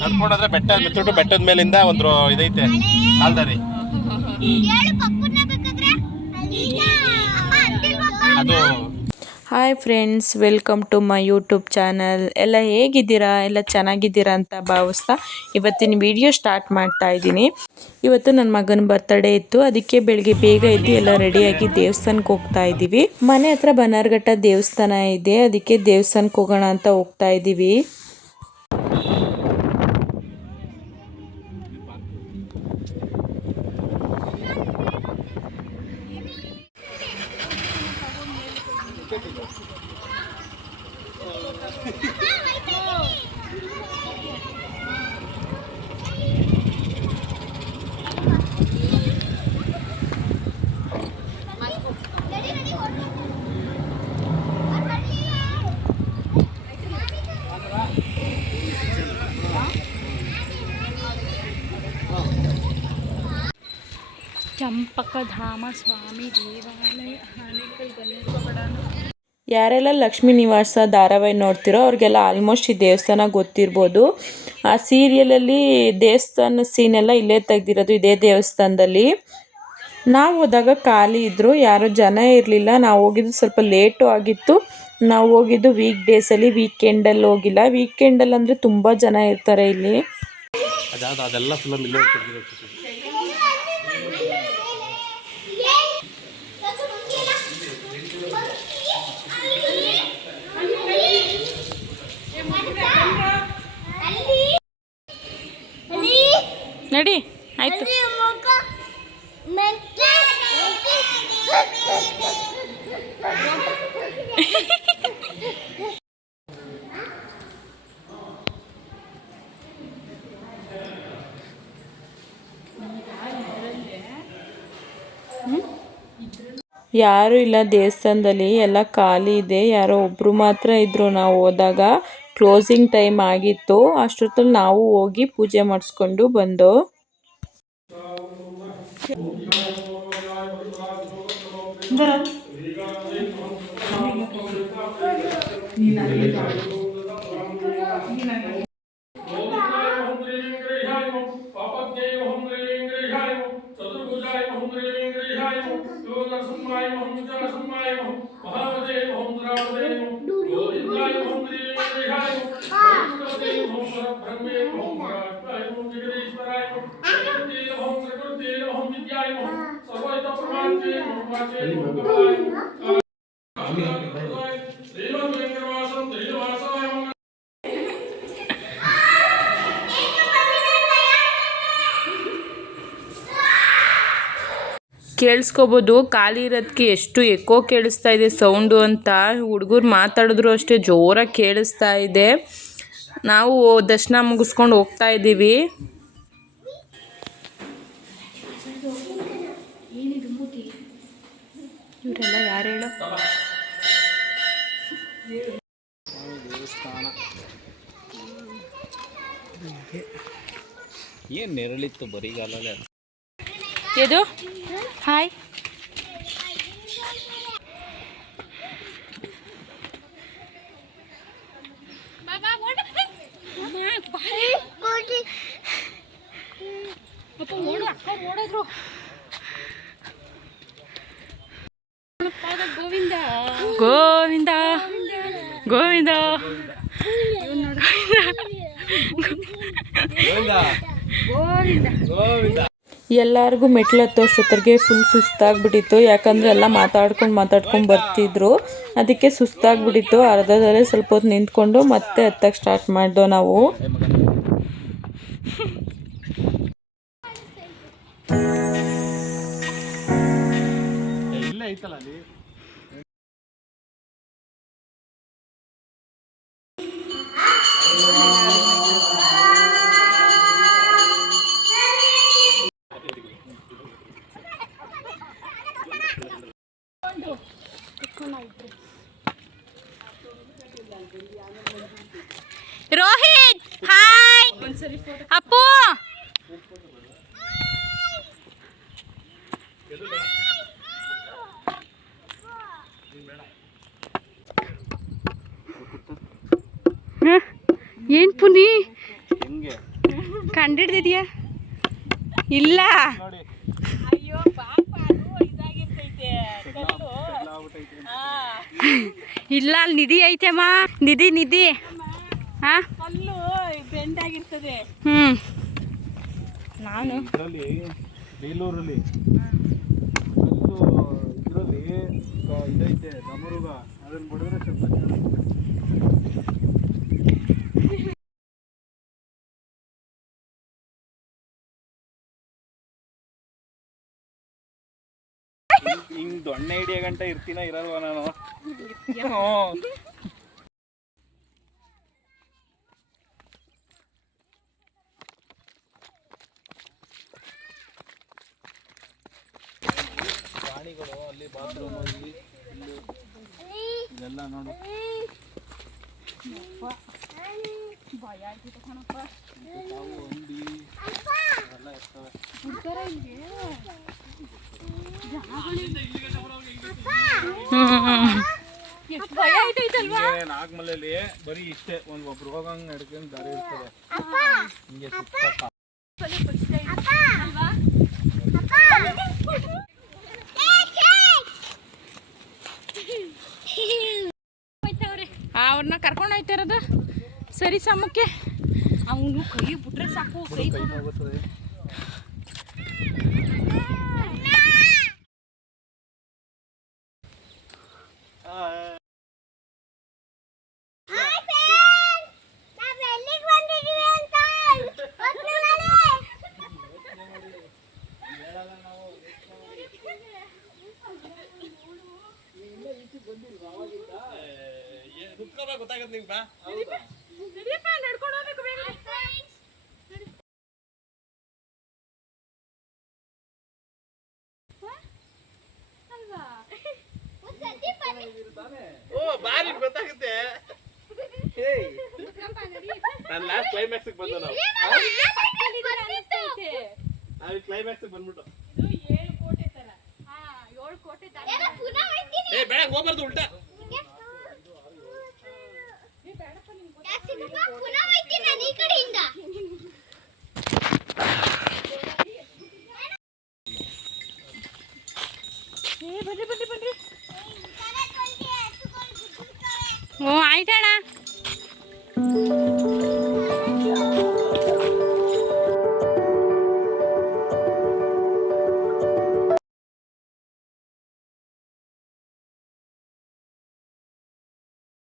ನಡ್ಕೊಂಡೋದ್ರೆ ಬೆಟ್ಟ ಮೆತ್ತುಟ್ಟು ಬೆಟ್ಟದ ಮೇಲಿಂದ ಒಂದು ಇದೈತೆ ಕಾಲ್ದಾರಿ. ಅದು hi friends welcome to my YouTube channel ಎಲ್ಲ ಹೇಗಿದ್ದೀರಾ? ಎಲ್ಲ ಚೆನ್ನಾಗಿದ್ದೀರಾ ಅಂತ ಭಾವಿಸ್ತಾ ಇವತ್ತಿನ ವಿಡಿಯೋ ಸ್ಟಾರ್ಟ್ ಮಾಡ್ತಾ ಇದ್ದೀನಿ. ಇವತ್ತು ನನ್ನ ಮಗನ ಬರ್ತಡೇ ಇತ್ತು. ಅದಕ್ಕೆ ಬೆಳಿಗ್ಗೆ ಬೇಗ ಎದ್ದು ಎಲ್ಲ ರೆಡಿಯಾಗಿ ದೇವಸ್ಥಾನಕ್ಕೆ ಹೋಗ್ತಾ ಇದ್ದೀವಿ. ಮನೆ ಹತ್ರ ಬನ್ನಾರ್ಘಟ್ಟ ದೇವಸ್ಥಾನ ಇದೆ. ಅದಕ್ಕೆ ದೇವಸ್ಥಾನಕ್ಕೆ ಹೋಗೋಣ ಅಂತ ಹೋಗ್ತಾ ಇದ್ದೀವಿ. ಚಂಪಕಧಾಮ ಸ್ವಾಮಿ ದೇವಾಲಯ ಆನೇಕಲ್ ಗಣೇಶ ಯಾರೆಲ್ಲ ಲಕ್ಷ್ಮೀ ನಿವಾಸ ಧಾರಾವಾಹಿ ನೋಡ್ತಿರೋ ಅವ್ರಿಗೆಲ್ಲ ಆಲ್ಮೋಸ್ಟ್ ಈ ದೇವಸ್ಥಾನ ಗೊತ್ತಿರ್ಬೋದು. ಆ ಸೀರಿಯಲಲ್ಲಿ ದೇವಸ್ಥಾನ ಸೀನೆಲ್ಲ ಇಲ್ಲೇ ತೆಗ್ದಿರೋದು ಇದೇ ದೇವಸ್ಥಾನದಲ್ಲಿ. ನಾವು ಹೋದಾಗ ಖಾಲಿ ಇದ್ದರು ಯಾರೂ ಜನ ಇರಲಿಲ್ಲ. ನಾವು ಹೋಗಿದ್ದು ಸ್ವಲ್ಪ ಲೇಟು ಆಗಿತ್ತು. ನಾವು ಹೋಗಿದ್ದು ವೀಕ್ ಡೇಸಲ್ಲಿ ವೀಕೆಂಡಲ್ಲಿ ಹೋಗಿಲ್ಲ. ವೀಕೆಂಡಲ್ಲಿ ಅಂದರೆ ತುಂಬ ಜನ ಇರ್ತಾರೆ ಇಲ್ಲಿ ಅದಾದ ಅದೆಲ್ಲ ಫಿಲಮ್ ಇಲ್ಲೇ ತೆಗ್ದಿರೋದು. ನಡಿ ಆಯ್ತು. ಯಾರು ಇಲ್ಲ ದೇವಸ್ಥಾನದಲ್ಲಿ ಎಲ್ಲ ಖಾಲಿ ಇದೆ. ಯಾರೋ ಒಬ್ರು ಮಾತ್ರ ಇದ್ರು ನಾವು ಹೋದಾಗ. ಕ್ಲೋಸಿಂಗ್ ಟೈಮ್ ಆಗಿತ್ತು. ಅಷ್ಟೊತ್ತಲ್ಲಿ ನಾವು ಹೋಗಿ ಪೂಜೆ ಮಾಡಿಸ್ಕೊಂಡು ಬಂದು. ಕೇಳಿಸ್ಕೋಬೋದು, ಖಾಲಿ ಇರೋದಕ್ಕೆ ಎಷ್ಟು ಎಕ್ಕೋ ಕೇಳಿಸ್ತಾ ಇದೆ ಸೌಂಡು ಅಂತ. ಹುಡುಗರು ಮಾತಾಡಿದ್ರು ಅಷ್ಟೇ, ಜೋರಾಗಿ ಕೇಳಿಸ್ತಾ ಇದೆ. ನಾವು ದರ್ಶನ ಮುಗಿಸ್ಕೊಂಡು ಹೋಗ್ತಾ ಇದ್ದೀವಿ ಇವರೆಲ್ಲ ಯಾರು ಹೇಳು? ಏನು ನೆರಳಿತ್ತು ಬರಿಗಾಲಲ್ಲೇ? ಇದು ಹಾಯ್ ಅಪ್ಪ ಓಡು ಅಕ್ಕ ಓಡಿದ್ರು ಗೋವಿಂದ ಗೋವಿಂದ ಗೋವಿಂದ ಎಲ್ಲರಿಗೂ ಮೆಟ್ಲು ಹತ್ತೋಷ್ಟೊತ್ತಿಗೆ ಫುಲ್ ಸುಸ್ತಾಗ್ಬಿಟ್ಟಿತ್ತು. ಯಾಕಂದರೆ ಎಲ್ಲ ಮಾತಾಡ್ಕೊಂಡು ಮಾತಾಡ್ಕೊಂಡು ಬರ್ತಿದ್ರು. ಅದಕ್ಕೆ ಸುಸ್ತಾಗ್ಬಿಟ್ಟಿತ್ತು. ಅರ್ಧದಲ್ಲೇ ಸ್ವಲ್ಪ ಹೊತ್ತು ನಿಂತ್ಕೊಂಡು ಮತ್ತೆ ಹತ್ತಕ್ಕೆ ಸ್ಟಾರ್ಟ್ ಮಾಡ್ದೋ ನಾವು. ಐತಲ್ಲ ಇಲ್ಲ ಅಲ್ಲಿ ನಿಧಿ ಐತೆಮ್ಮ ನಿಧಿ ನಿಧಿ. ಹಾ ಹ್ಞೂ ನಾನು. ಬೇಲೂರಲ್ಲಿ ಇದರಲ್ಲಿ ಇದೈತೆ ಅದನ್ನ ಬಿಡಿದ್ರೆ ಸ್ವಲ್ಪ ಹಿಂಗ್ ದೊಣ್ಣೆ ಹಿಡಿಯ ಗಂಟ ಇರ್ತೀನ ಇರಲ್ವ ನಾನು. ಪ್ರಾಣಿಗಳು ಅಲ್ಲಿ ಬಾತ್ರೂಮ್ ಅಲ್ಲಿ ಇಲ್ಲಿ ಇದೆಲ್ಲ ನೋಡು. ತಾವು ಹಂದಿ ಎಲ್ಲ ಇರ್ತವೆ. ನಾಗಮಲೆಯಲ್ಲಿ ಬರೀ ಇಷ್ಟೇ ಒಂದ್ ಒಬ್ರು ಹೋಗಂಗ್ ನಡ್ಕೊಂಡ್ ದಾರಿ ಇರ್ತದೆ ಹಿಂಗೆ ಸುತ್ತ ಅವ್ರನ್ನ ಕರ್ಕೊಂಡು ಹೋಯ್ತಾ ಇರೋದು ಸರಿ ಸಮಕ್ಕೆ. ಅವನು ಕೈ ಬಿಟ್ರೆ ಸಾಕು ಕೈ ಕೈ ಹೋಗುತ್ತದೆ ನಾವ್ ಎಲ್ಲಿಗ್ ಬಂದಿದೀವಿ ಅಂತ ಗೊತ್ತು ನೋಡಿ. ಗೊತ್ತಾಗತ್ತೆ ನಿಂಗೆ ಬಾ ಒಂದ್ ಸರ್ತಿ ಬನ್ನಿ. ಓ ಬಾರಿ ಗೊತ್ತಾಗುತ್ತೆ ಹೇಯ್ ನಾನು ಲಾಸ್ಟ್ ಕ್ಲೈಮ್ಯಾಕ್ಸ್ ಬಂದ ನಾವು ಬಂದಿತ್ತು. ನಾವು ಕ್ಲೈಮ್ಯಾಕ್ಸ್ ಬಂದ್ಬಿಟ್ಟು ಏನೋ ಪುನಃ ಹೋಯ್ತೀನಿ. ಏ ಬೇಡ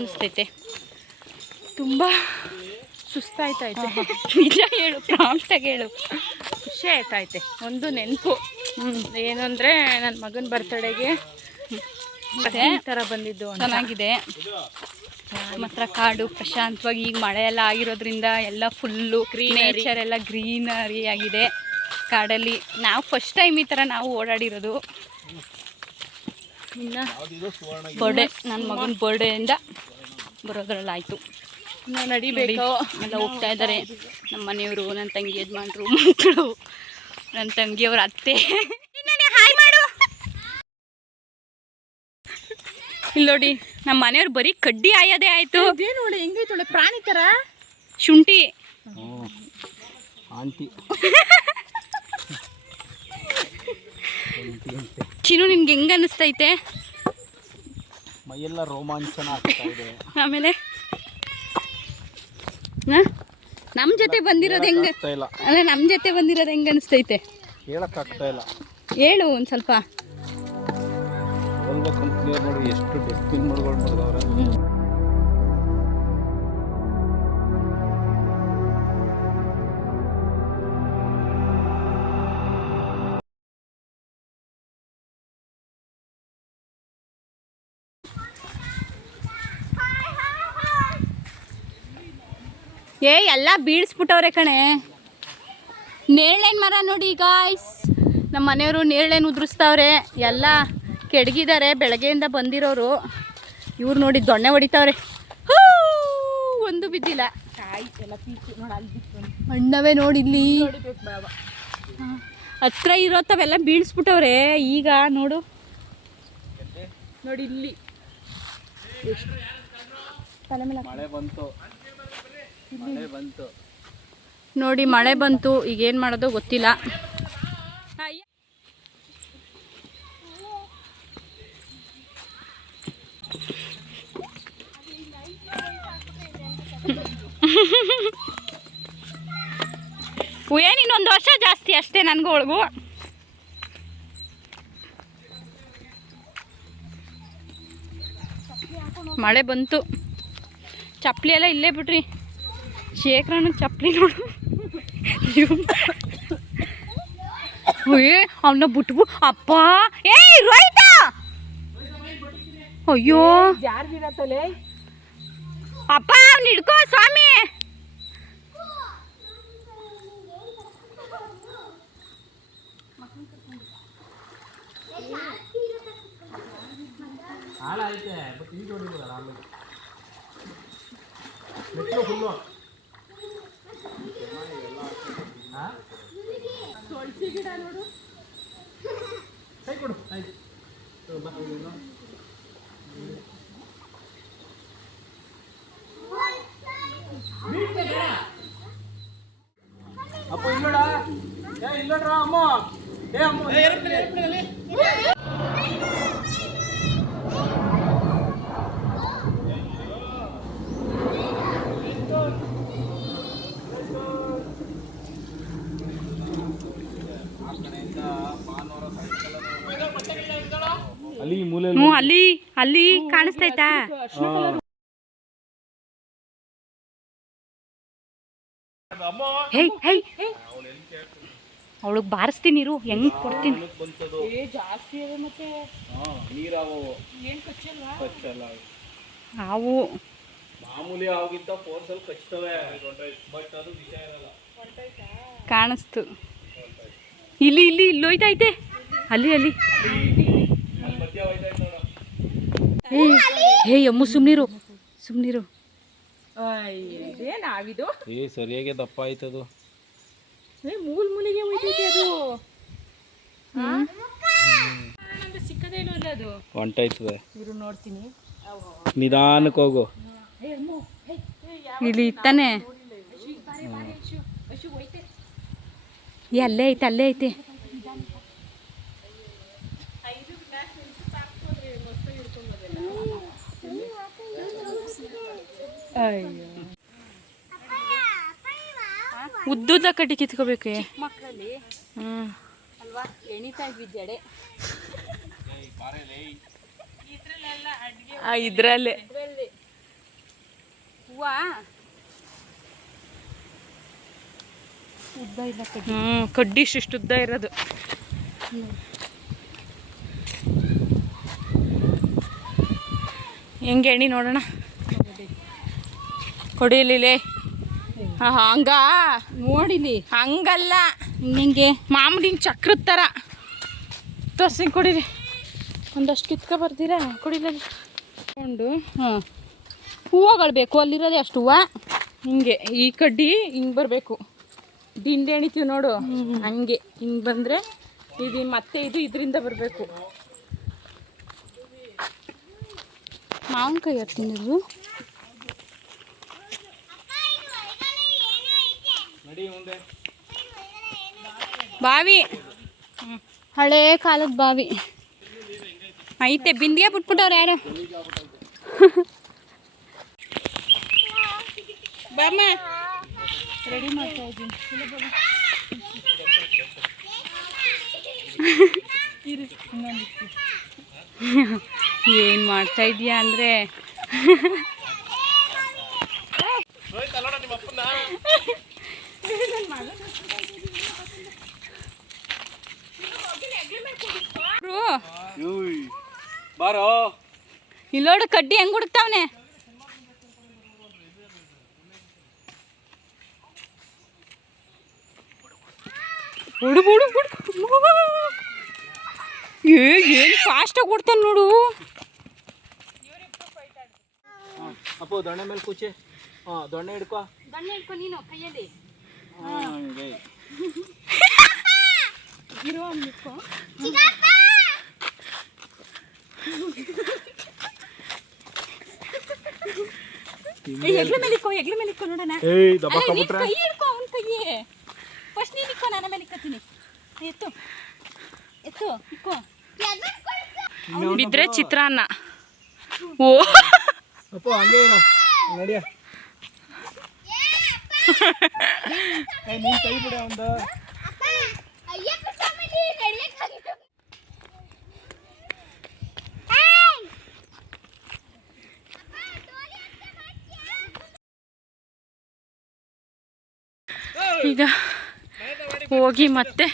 ಅನಿಸ್ತೈತೆ ತುಂಬ ಸುಸ್ತಾಯ್ತೈತೆ ನಿಜ ಹೇಳು ಪ್ರಾಂಪ್ಟಾಗಿ ಹೇಳು. ಖುಷಿ ಆಯ್ತೈತೆ ಒಂದು ನೆನಪು. ಏನು ಅಂದರೆ ನನ್ನ ಮಗನ ಬರ್ತಡೇಗೆ ಅದೇ ಥರ ಬಂದಿದ್ದು ಚೆನ್ನಾಗಿದೆ. ಮಾತ್ರ ಕಾಡು ಪ್ರಶಾಂತವಾಗಿ ಈಗ ಮಳೆ ಎಲ್ಲ ಆಗಿರೋದ್ರಿಂದ ಎಲ್ಲ ಫುಲ್ಲು ನೇಚರ್ ಎಲ್ಲ ಗ್ರೀನರಿ ಆಗಿದೆ. ಕಾಡಲ್ಲಿ ನಾವು ಫಸ್ಟ್ ಟೈಮ್ ಈ ಥರ ನಾವು ಓಡಾಡಿರೋದು. ಇನ್ನು ಬರ್ಡೇ ನನ್ನ ಮಗನ ಬರ್ಡೇಯಿಂದ ಬರೋದ್ರಲ್ಲಾಯಿತು. ಆಯಿತು ನಡಿಬೇಕು. ಎಲ್ಲ ಹೋಗ್ತಾ ಇದ್ದಾರೆ ನಮ್ಮ ಮನೆಯವರು ನನ್ನ ತಂಗಿ ಯಜಮಾನ್ರು ಮಕ್ಕಳು ನನ್ನ ತಂಗಿಯವ್ರ ಅತ್ತೆ. ಹಾಯ್ ಮಾಡು. ಇಲ್ಲಿ ನೋಡಿ ನಮ್ಮ ಮನೆಯವ್ರು ಬರೀ ಕಡ್ಡಿ ಆಯೋದೇ ಆಯ್ತು. ನೋಡಿ ಹೆಂಗೈತೊಳೆ ಪ್ರಾಣಿ ತರ. ಶುಂಠಿ. ಆಂಟಿ. ಚಿನ್ನು ನಿನ್ಗೆ ಹೆಂಗ ಅನಿಸ್ತೈತೆ? ಮೈಯೆಲ್ಲ ರೋಮಾಂಚನ ಆಗ್ತಾ ಇದೆ. ಆಮೇಲೆ ನಮ್ಮ ಜೊತೆ ಬಂದಿರೋದು ಹೆಂಗ ಇಲ್ಲ. ಅಲ್ಲ ನಮ್ಮ ಜೊತೆ ಬಂದಿರೋದು ಹೆಂಗ ಅನಿಸ್ತೈತೆ? ಹೇಳಕ್ ಆಗ್ತಾ ಇಲ್ಲ. ಹೇಳು ಒಂದು ಸ್ವಲ್ಪ. ಒಂದು ಅಂತ ನೋಡಿ ಎಷ್ಟು ಡಸ್ಟ್ಬಿನ್ ಮುಡ್ಗಳು ಮಾಡಿದವ್ರೆ ಏ, ಎಲ್ಲ ಬೀಳ್ಸ್ಬಿಟ್ಟವ್ರೆ ಕಣೆ. ನೇರಳೆನ್ ಮರ ನೋಡಿ ಗಾಯ್ಸ್ ನಮ್ಮ ಮನೆಯವರು ನೇರಳೆನ್ ಉದುರಿಸ್ತಾವ್ರೆ. ಎಲ್ಲ ಕೆಡಗಿದ್ದಾರೆ, ಬೆಳಗ್ಗೆಯಿಂದ ಬಂದಿರೋರು. ಇವ್ರು ನೋಡಿ ದೊಣ್ಣೆ ಹೊಡಿತಾವ್ರೆ. ಒಂದು ಬಿದ್ದಿಲ್ಲ. ಅಣ್ಣವೇ ನೋಡಿ ಇಲ್ಲಿ ಇರೋ ಇರೋತ್ತವೆಲ್ಲ ಬೀಳ್ಸ್ಬಿಟ್ಟವ್ರೆ. ಈಗ ನೋಡು. ನೋಡಿ ಇಲ್ಲಿ. ತಲೆ ಮೇಲೆ ನೋಡಿ, ಮಳೆ ಬಂತು. ಈಗ ಏನು ಮಾಡೋದು ಗೊತ್ತಿಲ್ಲ. ಏನು ಇನ್ನೊಂದು ವರ್ಷ ಜಾಸ್ತಿ ಅಷ್ಟೇ ನನಗೂ ಒಳಗು. ಮಳೆ ಬಂತು. ಚಪ್ಪಲಿ ಎಲ್ಲ ಇಲ್ಲೇ ಬಿಡ್ರಿ. ಶೇಖರಣ್ಣ ಚಪ್ಪಲಿ ನೋಡು ಅವನ್ನ ಬಿಟ್ಬು ಅಪ್ಪ ಏಯ್ ರೋಹಿತ ಅಯ್ಯೋ ಅಪ್ಪ ಅವ್ನ ಹಿಡ್ಕೋ ಸ್ವಾಮಿ ಹಾಳಾಯ್ತೆ ಬಟ್ ಈಗ ಹೊಡಿಬೋದಲ್ಲ ಆಮೇಲೆ ಮೆಟ್ಲು ಫುಲ್ಲು ಕೈ ಕೊಡು ಆಯ್ತು. ಅಪ್ಪ ಇಲ್ಲೋಡ. ಏ ಇಲ್ಲೋಡ್ರ ಅಮ್ಮ. ಏ ಅಮ್ಮ ಏ ಏರೋಪ್ಲೇನ್ ಏರೋಪ್ಲೇನ್ ಅಲ್ಲಿ ಅಲ್ಲಿ ಮೂಲೆ ಹ್ಞೂ ಅಲ್ಲಿ ಅಲ್ಲಿ ಕಾಣಿಸ್ತೈತಾ? ಹೇ ಹೇ ಅವಳಿಗೆ ಬಾರಿಸ್ತೀನಿ ಇರು ಹೆಂಗ್ ಕೊಡ್ತೀನಿ? ಹಾವು ನೀರಾವು ಕಚ್ಚಲ್ಲ ಅವು ಮಾಮೂಲಿ ಆಗಿಂತ ಫೋರ್ಸಲ್ಲಿ ಕಚ್ತವೆ. ಬಟ್ ಅದು ವಿಷಯ ಇರಲ್ಲ. ಕಾಣಿಸ್ತು. ಇಲ್ಲಿ ಇಲ್ಲಿ ಇಲ್ಲಿ ಹೋಯ್ತೈತೆ ಅಲ್ಲಿ ಅಲ್ಲಿ. ಏ ಹೇ ಅಮ್ಮು ಸುಮ್ನಿರು. ಸುಮ್ನಿರು. ನಾವಿದು ಏ ಸರಿಯಾಗಿ ದಪ್ಪ ಆಯ್ತದು ಮೂಲ್ ಮೂಲಿಗೆ ಹೋಯ್ತೈತೆ ಅದು ಸಿಕ್ಕದೇ ಇಲ್ಲ ಅದು ಹೊಂಟಾಯ್ತದೆ ಇರು ನೋಡ್ತೀನಿ ನಿಧಾನಕ್ಕೆ ಹೋಗು ಇಲ್ಲಿ ಇತ್ತಾನೆ ಏ ಅಲ್ಲೇ ಐತೆ ಅಲ್ಲೇ ಐತೆ ಉದ್ದುದ್ದ ಕಟ್ಟಿ ಕಿತ್ಕೋಬೇಕು? ಮಕ್ಕಳಲ್ಲಿ ಅಲ್ವಾ ಎಣಿತಾ ಬಿದ್ದೆಡೆ ಇದ್ರಲ್ಲೇ. ಹೂವ ಉದ್ದ ಇಲ್ಲ ಕಡ್ಡಿ ಹ್ಮ್, ಕಡ್ಡಿ ಇಷ್ಟು ಉದ್ದ ಇರೋದು. ಹೆಂಗೆ ಎಣ್ಣೆ ನೋಡೋಣ? ಕೊಡಿಲಿಲೆ ಹಂಗ? ನೋಡಿಲಿ ಹಂಗಲ್ಲ. ನಿಂಗೆ. ಮಾಮೂಲಿ ಚಕ್ರದ ಥರ ತೋರ್ಸಿ ಕೊಡಿರಿ ಒಂದಷ್ಟು ಕಿತ್ಕೊ ಬರ್ತೀರಾ? ಕೊಡಿಲಲ್ಲಿ ಕೊಂಡು ಹಾಂ. ಹೂವುಗಳು ಬೇಕು ಅಲ್ಲಿರೋದೆ ಅಷ್ಟು ಹೂವು? ಹಿಂಗೆ ಈ ಕಡ್ಡಿ ಹಿಂಗೆ ಬರಬೇಕು. ದಿಂಡೆ ಎಣಿತೀವಿ ನೋಡು ಹಂಗೆ. ಹಿಂಗೆ ಬಂದರೆ ಇದು ಮತ್ತೆ ಇದು ಇದರಿಂದ ಬರಬೇಕು. ಮಾವಿನಕಾಯಿ ತಿನ್ನೋದು ಮುಂದೆ. ಬಾವಿ. ಹಳೇ ಕಾಲದ ಬಾವಿ. ಐತೆ ಬಿಂದಿಗೆ ಬಿಟ್ಬಿಟ್ಟವ್ರು ಯಾರು? ಬಾಮ್ಮ. ರೆಡಿ ಮಾಡ್ತಾ ಇದ್ದೀನಿ. ಏನು ಮಾಡ್ತಾ ಇದೀಯಾ ಅಂದರೆ ನಿಮ್ಮ ಅಪ್ಪನ ಬಾರೋ. ಇಲ್ಲೋಡು ಕಡ್ಡಿ ಹೆಂಗ್ ಹುಡುಕ್ತಾವನೆ? ಹುಡು ಹುಡು ಹುಡು ಏ ಏನು ಫಾಸ್ಟಾಗಿ ಕೊಡ್ತಾನೆ ನೋಡು. ಅಪ್ಪ ದೊಣ್ಣೆ ಮೇಲೆ ಕೂಚೆ. ಹಾಂ ದೊಣ್ಣೆ ಹಿಡ್ಕೋ. ದೊಣ್ಣೆ ಹಿಡ್ಕೊ ನೀನು ಕೈಯಲ್ಲಿ. ಹಂಗೆ. ಇರೋ ಎಗ್ಲ ಮೇಲೆ ಇಕ್ಕೋ ಎಗ್ಲ ಮೇಲೆ ಇಕ್ಕೋ ನೋಡೋಣ. ಏಯ್ ಕಬಿಟ್ರೆ ಕೈ ಹಿಡ್ಕೊ ಅವನ ಕೈ ಫಸ್ಟ್ ನೀನು ಇಕ್ಕೋ ನಾನು ಮೇಲೆ ಇಕ್ಕತ್ತೀನಿ ಎತ್ತು. ಎತ್ತು ಇಕ್ಕೋ. ಬಿದ್ರೆ ಚಿತ್ರಾನ್ನ. ಓ. ಅಪ್ಪ ಹಂಗೆ ಇರು. ನಡಿಯ. ನೀನ್ ಕೈ ಬಿಡ ಒಂದು ಅಪ್ಪ ಅಯ್ಯಪ್ಪ ಸ್ವಾಮಿಲಿ ನಡೆಯಕ್ಕಾಗಿತ್ತು ಏಯ್! ಅಪ್ಪ, ಡೋಲಿ ಅಂತ ಮಾಡ್ತೀಯಾ? ಈಗ ಹೋಗಿ ಮತ್ತೆ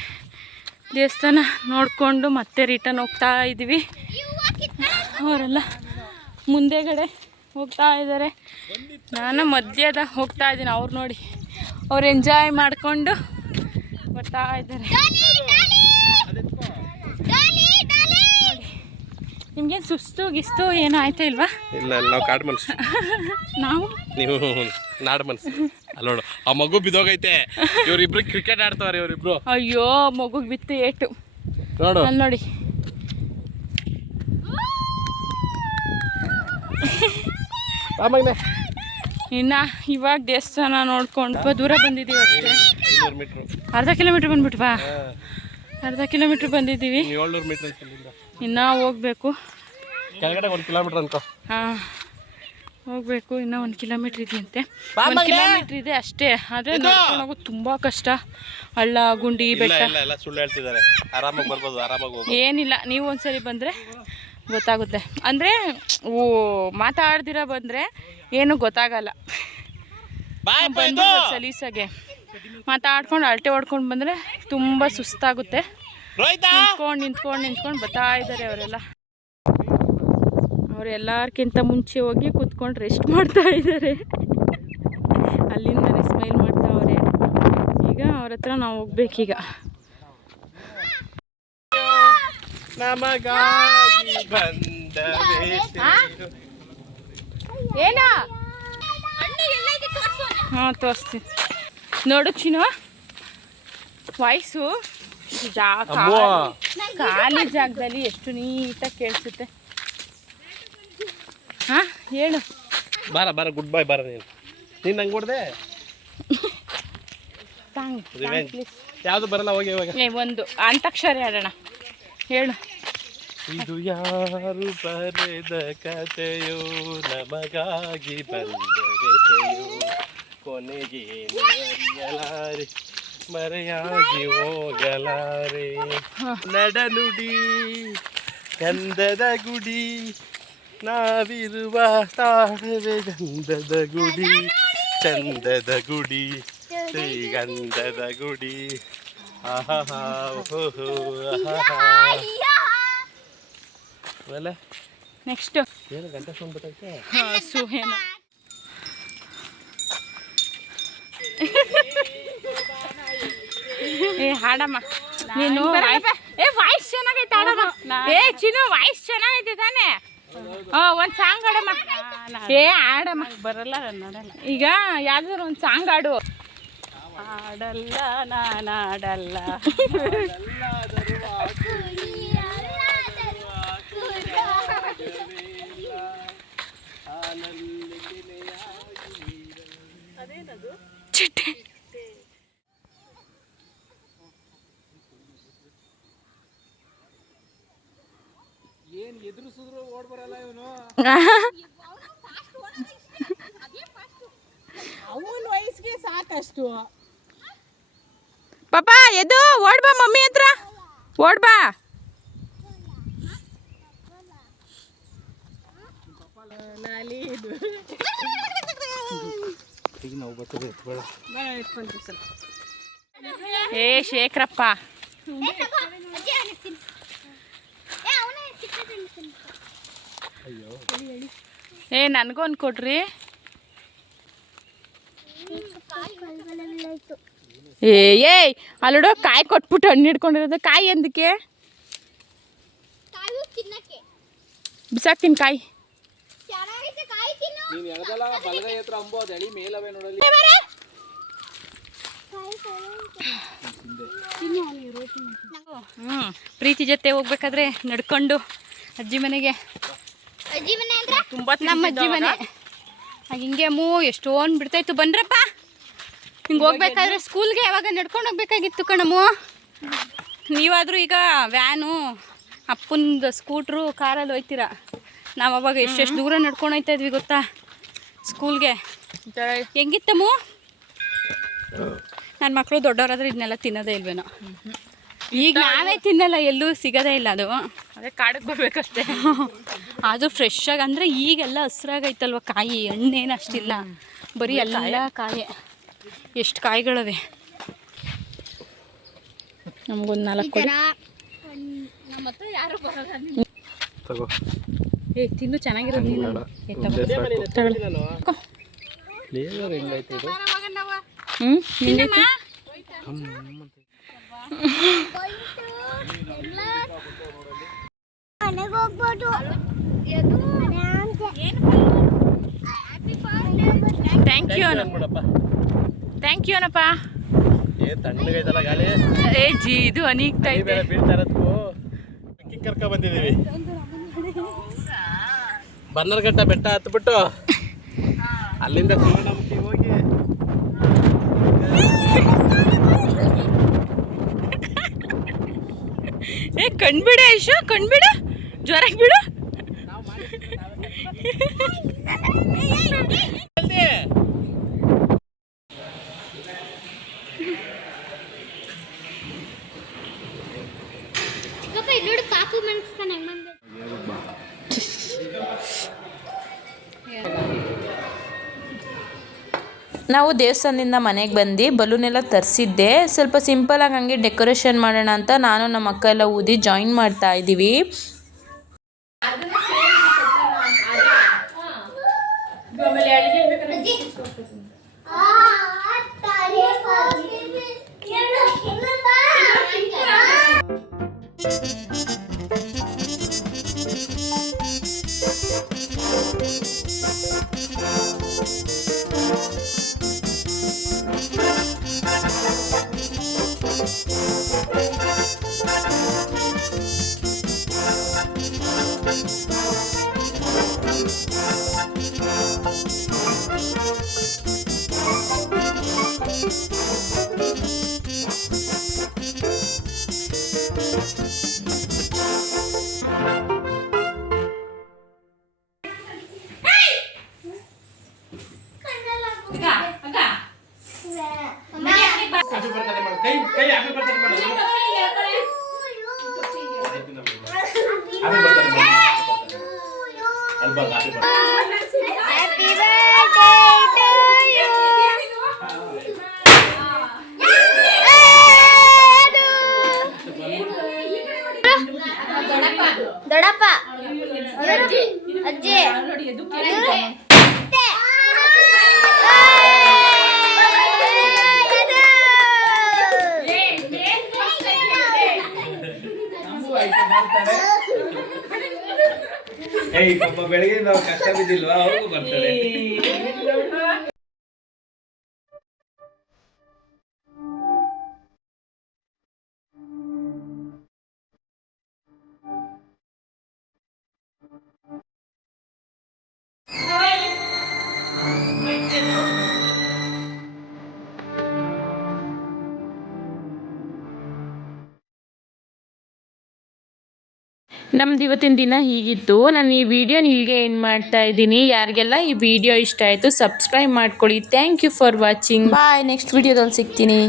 ದೇವಸ್ಥಾನ ನೋಡಿಕೊಂಡು ಮತ್ತೆ ರಿಟರ್ನ್ ಹೋಗ್ತಾ ಇದ್ದೀವಿ. ಅವರೆಲ್ಲ ಮುಂದೆಗಡೆ ಹೋಗ್ತಾ ಇದ್ದಾರೆ. ನಾನು ಮಧ್ಯದ ಹೋಗ್ತಾ ಇದ್ದೀನಿ ಅವ್ರು ನೋಡಿ. ಅವ್ರು ಎಂಜಾಯ್ ಮಾಡಿಕೊಂಡು ಬರ್ತಾ ಇದ್ದಾರೆ. ನಿಮ್ಗೆ. ನಿಮ್ಗೇನು ಸುಸ್ತು ಗಿಸ್ತು ಏನೂ ಆಯ್ತಾ ಇಲ್ವಾ? ಇಲ್ಲ ನಾವು ಕಾಡು ಮನ್ಸು ನಾವು? ನೀವು ನಾಡು ಮನ್ಸು ಅಲ್ಲ ನೋಡು ಆ ಮಗು ಬಿದ್ದೋಗೈತೆ. ಇವ್ರಿಬ್ರು ಕ್ರಿಕೆಟ್ ಆಡ್ತಾವ್ರೆ ಇವರಿಬ್ರು. ಅಯ್ಯೋ ಮಗುಗೆ ಬಿತ್ತು ಏಟು. ನೋಡು. ಅಲ್ಲಿ ನೋಡಿ. ಮಗನೆ ಇನ್ನು ಇವಾಗ ದೇವಸ್ಥಾನ ನೋಡ್ಕೊಂಡು ಸ್ವಲ್ಪ ದೂರ ಬಂದಿದ್ದೀವಿ ಅಷ್ಟೇ. ಅರ್ಧ ಕಿಲೋಮೀಟ್ರ್ ಬಂದ್ಬಿಟ್ವಾ ಅರ್ಧ ಕಿಲೋಮೀಟ್ರ್ ಬಂದಿದ್ದೀವಿ. ಏಳ್ನೂರು ಮೀಟ್ರ್ ಇನ್ನೂ ಹೋಗ್ಬೇಕು. ಕೆಳಗಡೆ ಒಂದು ಕಿಲೋಮೀಟರ್ ಅನ್ಕೋ. ಹಾಂ. ಹೋಗ್ಬೇಕು ಇನ್ನೂ ಒಂದು ಕಿಲೋಮೀಟ್ರ್ ಇದೆಯಂತೆ. ಒಂದು. ಕಿಲೋಮೀಟ್ರ್ ಇದೆ ಅಷ್ಟೇ ಆದರೆ ಹೋಗೋದು ತುಂಬ ಕಷ್ಟ. ಹಳ್ಳ ಗುಂಡಿ ಬೆಟ್ಟ. ಸುಳ್ಳು ಹೇಳ್ತಿದ್ದಾರೆ. ಆರಾಮಾಗಿ ಬರ್ಬೋದು ಆರಾಮಾಗಿ ಹೋಗ್ಬೋದು ಏನಿಲ್ಲ ನೀವು ಒಂದ್ಸರಿ ಬಂದರೆ ಗೊತ್ತಾಗುತ್ತೆ. ಅಂದರೆ ಓ ಮಾತಾಡ್ದಿರ ಬಂದರೆ ಏನು ಗೊತ್ತಾಗಲ್ಲ. ಬಂದು ಸಲೀಸಾಗೆ. ಮಾತಾಡ್ಕೊಂಡು ಅಳಟೆ ಹೊಡ್ಕೊಂಡು ಬಂದರೆ ತುಂಬ ಸುಸ್ತಾಗುತ್ತೆ. ನಿಂತ್ಕೊಂಡು ನಿಂತ್ಕೊಂಡು ನಿಂತ್ಕೊಂಡು ಬರ್ತಾ ಇದ್ದಾರೆ ಅವರೆಲ್ಲ. ಅವ್ರು ಎಲ್ಲರ್ಕಿಂತ ಮುಂಚೆ ಹೋಗಿ ಕುತ್ಕೊಂಡು ರೆಸ್ಟ್ ಮಾಡ್ತಾ ಇದ್ದಾರೆ ಅಲ್ಲಿಂದನೇ ಸ್ಮೈಲ್ ಮಾಡ್ತಾವ್ರೆ ಈಗ ಅವ್ರ ಹತ್ರ ನಾವು ಹೋಗ್ಬೇಕೀಗ ಹಾಂ ತೋರಿಸ್ತೀನಿ. ನೋಡು ಚಿನ್ನ. ವಾಯ್ಸು ಜಾ ಅಮ್ಮೋ. ಖಾಲಿ ಜಾಗದಲ್ಲಿ ಎಷ್ಟು ನೀಟಾಗಿ ಕೇಳಿಸುತ್ತೆ. ಹೇಳು. ಬಾರ ಬಾರ ಗುಡ್ ಬಾಯ್ ಬಾರ ನೀನು. ನೀನು ನಂಗೆ ಕೊಡ್ದೆ? ಸಾಂಗ್ ರಿವೆಂಜ್ ಯಾವುದು ಬರಲ್ಲ ಹೋಗಿ ಇವಾಗ. ಏ ಒಂದು ಅಂತಾಕ್ಷರಿ ಆಡೋಣ. ಹೇಳು. ಇದು ಯಾರು ಬರೆದ ಕಥೆಯೋ? ನಮಗಾಗಿ ಬಂದರೆತೆಯೋ ಕೊನೆಗೆ ಅರಿಯಲಾರೆ ಮರೆಯಾಗಿ ಹೋಗಲಾರೆ. ನಡನುಡಿ ಗಂಧದ ಗುಡಿ. ನಾವಿರುವ ತಾಣವೇ ಗಂಧದ ಗುಡಿ ಚಂದದ ಗುಡಿ ಶ್ರೀಗಂಧದ ಗುಡಿ ಆಹಾ ಓಹೋ ಆಹಾ ಆಮೇಲೆ ನೆಕ್ಸ್ಟ್ ಏನು ಗಂಟೆ ಸೌಂಡ್ ಬರ್ತೈತೆ ಹಸು ಏನು ಏ ಹಾಡಮ್ಮ ನೀನು ವಾಯ್- ಏ ವಾಯ್ಸ್ ಚೆನ್ನಾಗೈತೆ ಹಾಡಮ್ಮ ಏ ಚಿನ್ನು ವಾಯ್ಸ್ ಚೆನ್ನಾಗೈತೆ ತಾನೇ ಹಾ ಒಂದು ಸಾಂಗ್ ಹಾಡಮ್ಮ. ಏ ಆಡಮ್ಮ ಬರಲ್ಲ ನೋಡಲ್ಲ ಈಗ ಯಾವ್ದಾದ್ರು ಒಂದು ಸಾಂಗ್ ಹಾಡು. ಆಡಲ್ಲ ನಾನು ಆಡಲ್ಲ ಚಿಟ್ಟೆ ಪಾಪ ಎದ್ದು ಓಡ್ಬಾ ಮಮ್ಮಿ ಹತ್ರ. ಓಡ್ಬಾ ಬಾ. ನಾವು ಬರ್ತದೆ ಎತ್ಬೇಡ ಏ ಶೇಖರಪ್ಪ. ಏ ನನಗೊಂದು ಕೊಡ್ರಿ. ಏ ಏಯ್ ಅಲ್ಲೋಡು ಕಾಯಿ ಕೊಟ್ಬಿಟ್ಟು ಹಣ್ಣು ಹಿಡ್ಕೊಂಡಿರೋದು. ಕಾಯಿ ಎಂದಕ್ಕೆ? ಬಿಸಾಕ್ತೀನಿ ಕಾಯಿ. ಪ್ರೀತಿ ಜೊತೆ ಹೋಗ್ಬೇಕಾದ್ರೆ ನಡ್ಕೊಂಡು. ಅಜ್ಜಿ ಮನೆಗೆ. ಅಜ್ಜಿ ಮನೆ ಅಂದ್ರೆ? ತುಂಬ ನಮ್ಮ ಅಜ್ಜಿ ಮನೆ. ಹಿಂಗೆ ಮೂ ಎಷ್ಟೊಂದು ಬಿಡ್ತಾಯಿತ್ತು ಬನ್ರಪ್ಪ ಹಿಂಗೆ ಹೋಗ್ಬೇಕಾದ್ರೆ ಸ್ಕೂಲ್ಗೆ ಯಾವಾಗ ನಡ್ಕೊಂಡು ಹೋಗ್ಬೇಕಾಗಿತ್ತು ಕಣಮು ನೀವಾದರೂ ಈಗ ವ್ಯಾನು ಅಪ್ಪಂದು ಸ್ಕೂಟ್ರು ಕಾರಲ್ಲಿ ಹೋಯ್ತೀರಾ? ನಾವು ಅವಾಗ ಎಷ್ಟೆಷ್ಟು ದೂರ ನಡ್ಕೊಂಡು ಹೋಯ್ತಾ ಇದ್ವಿ ಗೊತ್ತಾ? ಸ್ಕೂಲ್ಗೆ ಹೆಂಗಿತ್ತಮ್ಮು? ನನ್ನ ಮಕ್ಕಳು ದೊಡ್ಡವರಾದ್ರೆ ಇದನ್ನೆಲ್ಲ ತಿನ್ನೋದೇ ಇಲ್ವೇನೋ. ಈಗ ನಾವೇ ತಿನ್ನಲ್ಲ ಎಲ್ಲೂ ಸಿಗದೇ ಇಲ್ಲ ಅದು. ಅದೇ ಕಾಡಕ್ಕೆ ಬರ್ಬೇಕಷ್ಟೇ. ಅದು ಫ್ರೆಶ್ ಆಗಿ ಅಂದರೆ ಈಗೆಲ್ಲ ಹಸ್ರಾಗೈತಲ್ವ ಕಾಯಿ ಹಣ್ಣೇನು ಅಷ್ಟಿಲ್ಲ. ಬರೀ ಎಲ್ಲ ಕಾಯಿ. ಎಷ್ಟು ಕಾಯಿಗಳವೆ? ನಮಗೊಂದು ನಾಲ್ಕು ತಗೋ. ಏ ತಿನ್ನು ಚೆನ್ನಾಗಿರೋದು ನೀನು ಮನೆಗೆ ಹೋಗ್ಬೋದು ಥ್ಯಾಂಕ್ ಯು ಥ್ಯಾಂಕ್ ಯು ಅನಪ್ಪ ಏ ತಣ್ಣಗೈತಲ್ಲ ಗಾಳಿ? ಏ ಜಿ ಇದು ಅನೀಗ್ತಾ ಇದೆ. ಬೀಳ್ತಾ ಇರತ್ಕು ಅಕ್ಕಿ ಕರ್ಕ ಬಂದಿದ್ದೀವಿ. ಬನ್ನರ್ಘಟ್ಟ ಬೆಟ್ಟ ಹತ್ಬಿಟ್ಟು ಅಲ್ಲಿಂದ ಸುವರ್ಣಮುಖಿ ಹೋಗಿ. ಕಣ್ಬಿಡ ಐಶ ಕಣ್ಬಿಡ. ಜ್ವರಕ್ಕೆ ಬಿಡು. ನಾವು ದೇವಸ್ಥಾನದಿಂದ ಮನೆಗೆ ಬಂದು ಬಲೂನೆಲ್ಲ ತರಿಸಿದ್ದೆ. ಸ್ವಲ್ಪ ಸಿಂಪಲಾಗಿ ಹಂಗೆ ಡೆಕೋರೇಷನ್ ಮಾಡೋಣ ಅಂತ ನಾನು ನಮ್ಮ ಅಕ್ಕ ಎಲ್ಲ ಊದಿ ಜಾಯಿನ್ ಮಾಡ್ತಾ ಇದ್ದೀವಿ. ಕೈ ಏಯ್ ಪಾಪ ಬೆಳಗ್ಗೆ ನಾವು ಕಷ್ಟ ಬಿದ್ದಿಲ್ವಾ? ಅವ್ರಿಗೂ ಬರ್ತಾರೆ ನಮ್ದು ಇವತ್ತಿನ ದಿನ ಹೀಗಿತ್ತು. ನಾನು ಈ ವಿಡಿಯೋನ ಹೀಗೆ ಏನು ಮಾಡ್ತಾ ಇದ್ದೀನಿ. ಯಾರಿಗೆಲ್ಲ ಈ ವಿಡಿಯೋ ಇಷ್ಟ ಆಯಿತು ಸಬ್ಸ್ಕ್ರೈಬ್ ಮಾಡ್ಕೊಳ್ಳಿ thank you for watching bye next ವಿಡಿಯೋದಲ್ಲಿ ಸಿಗ್ತೀನಿ.